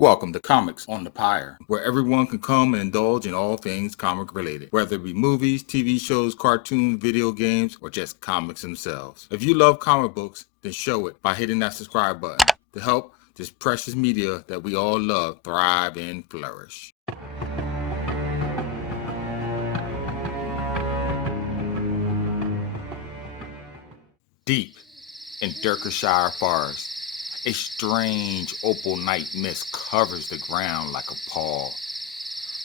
Welcome to Comics on the Pyre, where everyone can come and indulge in all things comic related, whether it be movies, TV shows, cartoons, video games, or just comics themselves. If you love comic books, then show it by hitting that subscribe button to help this precious media that we all love thrive and flourish. Deep in Derbyshire forest, a strange opal night mist covers the ground like a pall.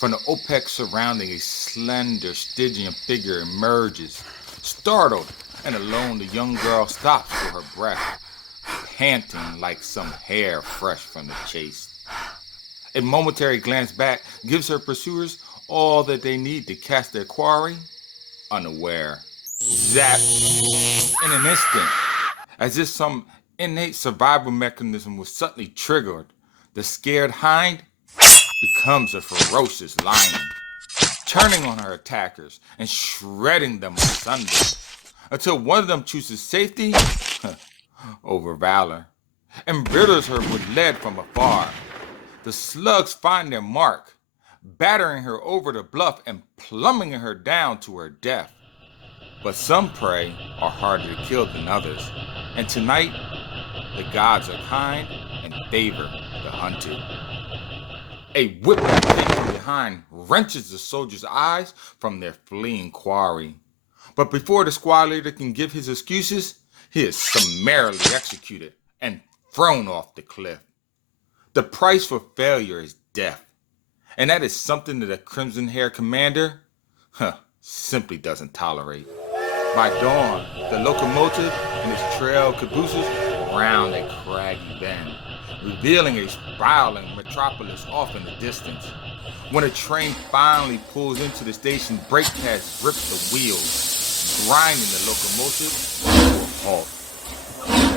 From the opaque surrounding, a slender Stygian figure emerges. Startled and alone, the young girl stops for her breath, panting like some hare fresh from the chase. A momentary glance back gives her pursuers all that they need to catch their quarry unaware. Zap! In an instant, as if some innate survival mechanism was suddenly triggered, the scared hind becomes a ferocious lion, turning on her attackers and shredding them asunder, until one of them chooses safety over valor, and embrittles her with lead from afar. The slugs find their mark, battering her over the bluff and plummeting her down to her death. But some prey are harder to kill than others, and tonight, the gods are kind and favor the hunted. A whipping kick from behind wrenches the soldiers' eyes from their fleeing quarry. But before the squad leader can give his excuses, he is summarily executed and thrown off the cliff. The price for failure is death, and that is something that a crimson-haired commander simply doesn't tolerate. By dawn, the locomotive and its trail of cabooses round a craggy bend, revealing a sprawling metropolis off in the distance. When a train finally pulls into the station, brake pads grip the wheels, grinding the locomotive to a halt.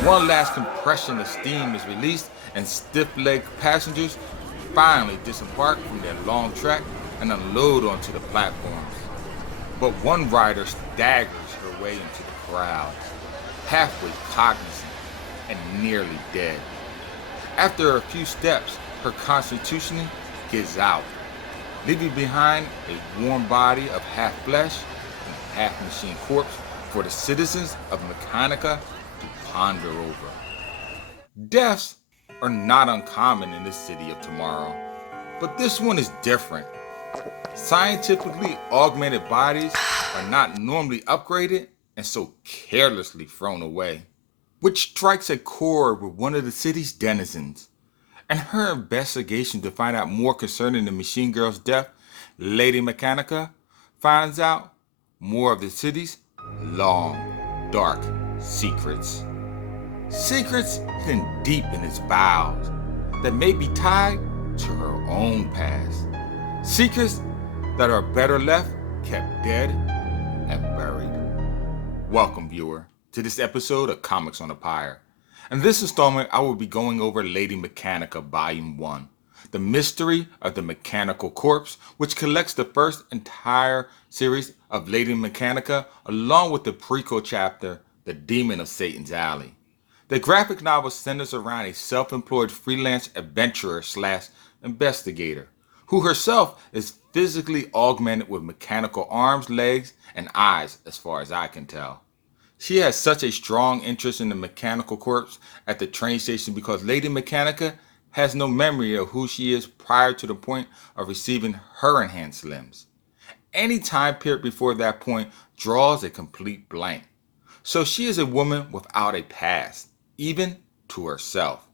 One last compression of steam is released, and stiff-legged passengers finally disembark from their long trek and unload onto the platforms. But one rider staggers her way into the crowd, halfway cognizant and nearly dead. After a few steps, her constitution gives out, leaving behind a warm body of half flesh and half machine corpse for the citizens of Mechanika to ponder over. Deaths are not uncommon in this city of tomorrow, but this one is different. Scientifically augmented bodies are not normally upgraded and so carelessly thrown away, which strikes a chord with one of the city's denizens. In her investigation to find out more concerning the machine girl's death, Lady Mechanika finds out more of the city's long, dark secrets. Secrets hidden deep in its bowels that may be tied to her own past. Secrets that are better left kept dead and buried. Welcome, viewer, to this episode of Comics on the Pyre. In this installment, I will be going over Lady Mechanika Volume 1, The Mystery of the Mechanical Corpse, which collects the first entire series of Lady Mechanika, along with the prequel chapter, The Demon of Satan's Alley. The graphic novel centers around a self-employed freelance adventurer/investigator, who herself is physically augmented with mechanical arms, legs, and eyes as far as I can tell. She has such a strong interest in the mechanical corpse at the train station because Lady Mechanika has no memory of who she is prior to the point of receiving her enhanced limbs. Any time period before that point draws a complete blank. So she is a woman without a past, even to herself.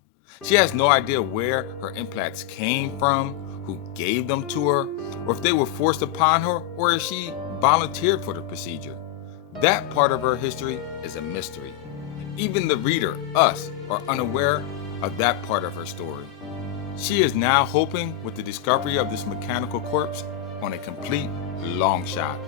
She has no idea where her implants came from, who gave them to her, or if they were forced upon her, or if she volunteered for the procedure. That part of her history is a mystery. Even the reader, us, are unaware of that part of her story. She is now hoping with the discovery of this mechanical corpse on a complete long shot.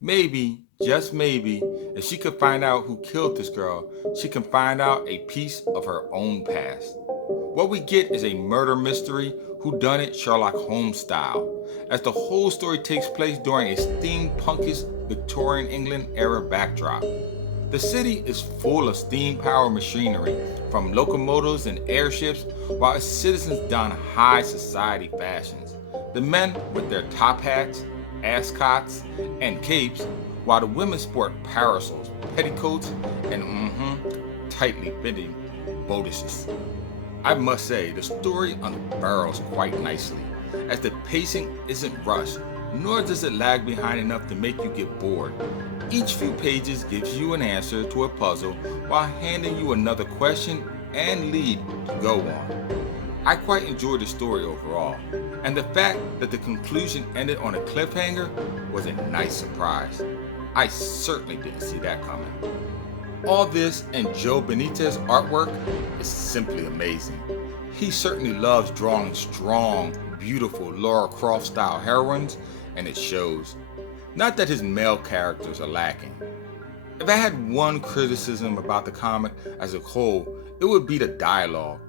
Maybe, just maybe, if she could find out who killed this girl, she can find out a piece of her own past. What we get is a murder mystery, whodunit Sherlock Holmes style, as the whole story takes place during a steampunkish Victorian England era backdrop. The city is full of steam-powered machinery, from locomotives and airships, while its citizens don high society fashions. The men with their top hats, ascots, and capes, while the women sport parasols, petticoats, and tightly fitting bodices. I must say, the story unfurls quite nicely, as the pacing isn't rushed, nor does it lag behind enough to make you get bored. Each few pages gives you an answer to a puzzle while handing you another question and lead to go on. I quite enjoyed the story overall, and the fact that the conclusion ended on a cliffhanger was a nice surprise. I certainly didn't see that coming. All this and Joe Benitez's artwork is simply amazing. He certainly loves drawing strong, beautiful Lara Croft style heroines, and it shows. Not that his male characters are lacking. If I had one criticism about the comic as a whole, it would be the dialogue.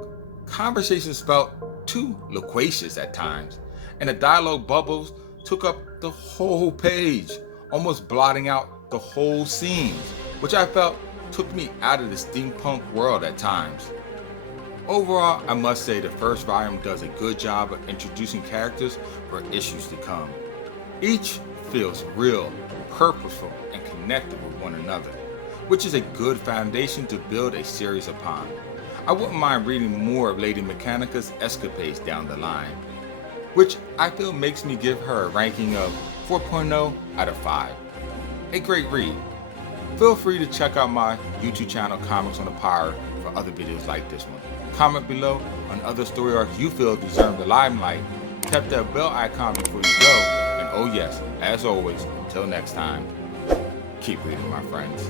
Conversations felt too loquacious at times, and the dialogue bubbles took up the whole page, almost blotting out the whole scene, which I felt took me out of the steampunk world at times. Overall, I must say the first volume does a good job of introducing characters for issues to come. Each feels real, purposeful, and connected with one another, which is a good foundation to build a series upon. I wouldn't mind reading more of Lady Mechanica's escapades down the line, which I feel makes me give her a ranking of 4.0 out of 5. A great read. Feel free to check out my YouTube channel, Comics on the Pyre, for other videos like this one. Comment below on other story arcs you feel deserve the limelight. Tap that bell icon before you go. And oh yes, as always, until next time, keep reading, my friends.